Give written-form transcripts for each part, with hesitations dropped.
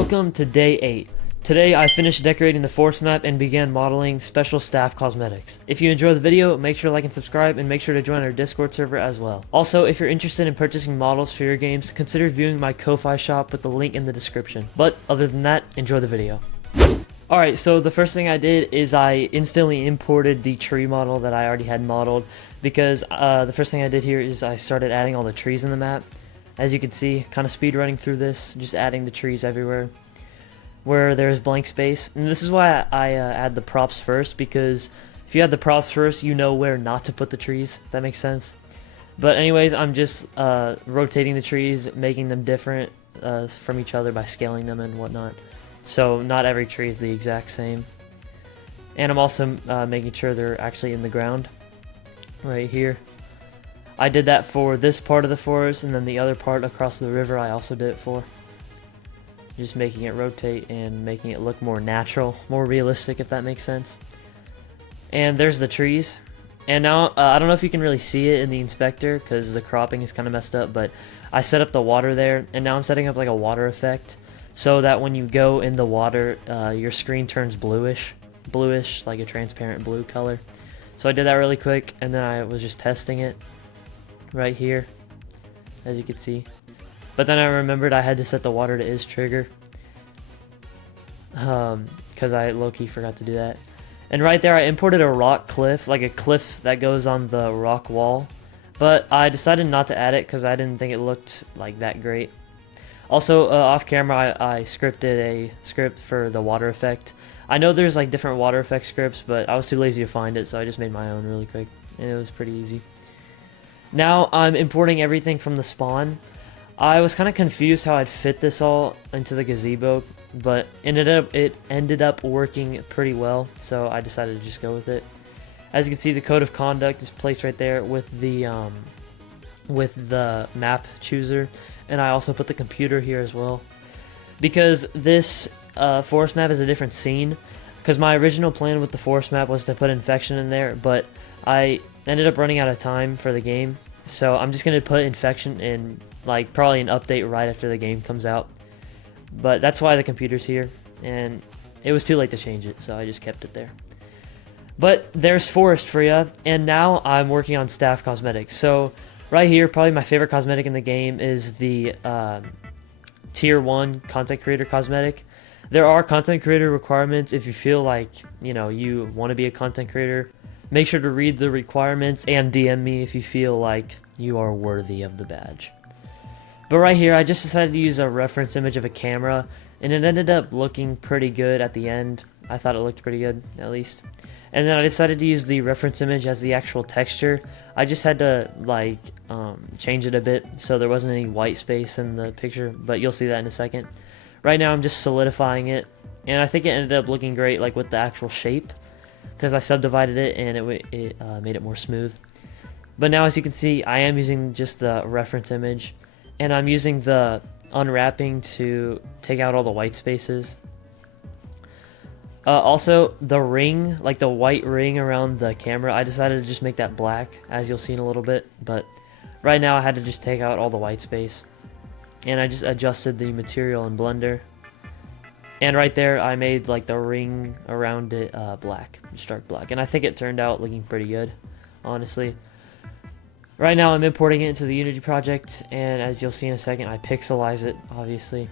Welcome to day 8. Today I finished decorating the forest map and began modeling special staff cosmetics. If you enjoy the video, make sure to like and subscribe, and make sure to join our Discord server as well. Also, if you're interested in purchasing models for your games, consider viewing my Kofi shop with the link in the description. But other than that, enjoy the video. Alright, so the first thing I did is I instantly imported the tree model that I already had modeled, because the first thing I did here is I started adding all the trees in the map. As you can see, kind of speed running through this, just adding the trees everywhere where there's blank space. And this is why I add the props first, because if you add the props first, you know where not to put the trees, if that makes sense. But anyways, I'm just rotating the trees, making them different from each other by scaling them and whatnot. So not every tree is the exact same. And I'm also making sure they're actually in the ground right here. I did that for this part of the forest, and then the other part across the river I also did it for. Just making it rotate and making it look more natural, more realistic, if that makes sense. And there's the trees. And now, I don't know if you can really see it in the inspector because the cropping is kind of messed up, but I set up the water there, and now I'm setting up like a water effect so that when you go in the water, your screen turns bluish, like a transparent blue color. So I did that really quick, and then I was just testing it right here, as you can see. But then I remembered I had to set the water to is trigger, because I low-key forgot to do that. And right there I imported a rock cliff, like a cliff that goes on the rock wall, but I decided not to add it because I didn't think it looked like that great. Also, off camera I scripted a script for the water effect. I know there's like different water effect scripts, but I was too lazy to find it, so I just made my own really quick, and it was pretty easy. Now I'm importing everything from the spawn. I was kind of confused how I'd fit this all into the gazebo, but it ended up working pretty well, so I decided to just go with it. As you can see, the code of conduct is placed right there with the map chooser, and I also put the computer here as well, because this forest map is a different scene. Because my original plan with the forest map was to put infection in there, but I ended up running out of time for the game, so I'm just gonna put infection in like probably an update right after the game comes out. But that's why the computer's here, and it was too late to change it, so I just kept it there. But there's forest for ya, and now I'm working on staff cosmetics. So right here, probably my favorite cosmetic in the game is the tier 1 content creator cosmetic. There are content creator requirements if you feel like, you know, you want to be a content creator. Make sure to read the requirements and DM me if you feel like you are worthy of the badge. But right here, I just decided to use a reference image of a camera, and it ended up looking pretty good at the end. I thought it looked pretty good, at least. And then I decided to use the reference image as the actual texture. I just had to like change it a bit so there wasn't any white space in the picture, but you'll see that in a second. Right now I'm just solidifying it, and I think it ended up looking great, like with the actual shape, because I subdivided it and it made it more smooth. But now, as you can see, I am using just the reference image, and I'm using the unwrapping to take out all the white spaces. Also, the ring, like the white ring around the camera, I decided to just make that black, as you'll see in a little bit. But right now I had to just take out all the white space, and I just adjusted the material in Blender. And right there, I made like the ring around it black, just dark black. And I think it turned out looking pretty good, honestly. Right now, I'm importing it into the Unity project, and as you'll see in a second, I pixelize it, obviously,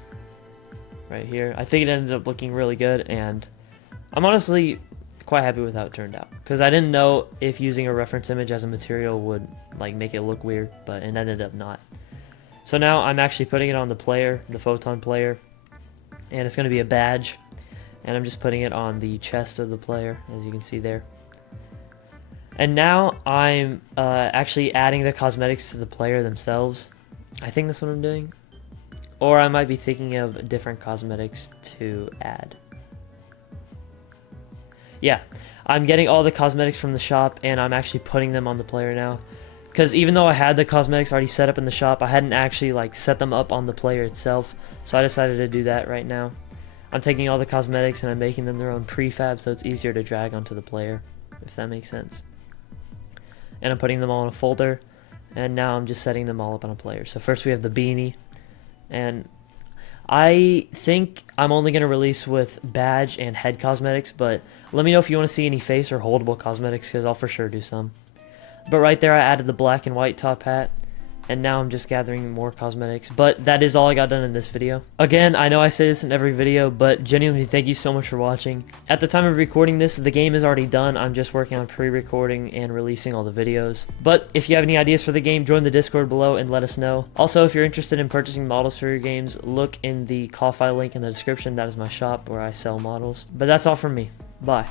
right here. I think it ended up looking really good, and I'm honestly quite happy with how it turned out, because I didn't know if using a reference image as a material would like make it look weird, but it ended up not. So now I'm actually putting it on the player, the photon player, and it's going to be a badge, and I'm just putting it on the chest of the player, as you can see there. And now I'm actually adding the cosmetics to the player themselves. I think that's what I'm doing, or I might be thinking of different cosmetics to add. Yeah, I'm getting all the cosmetics from the shop, and I'm actually putting them on the player now, because even though I had the cosmetics already set up in the shop, I hadn't actually like set them up on the player itself, so I decided to do that right now. I'm taking all the cosmetics and I'm making them their own prefab, so it's easier to drag onto the player, if that makes sense. And I'm putting them all in a folder, and now I'm just setting them all up on a player. So first we have the beanie, and I think I'm only going to release with badge and head cosmetics, but let me know if you want to see any face or holdable cosmetics, because I'll for sure do some. But right there I added the black and white top hat, and now I'm just gathering more cosmetics. But that is all I got done in this video. Again, I know I say this in every video, but genuinely thank you so much for watching. At the time of recording this, the game is already done. I'm just working on pre-recording and releasing all the videos. But if you have any ideas for the game, join the Discord below and let us know. Also, if you're interested in purchasing models for your games, look in the Kofi link in the description. That is my shop where I sell models. But that's all from me. Bye.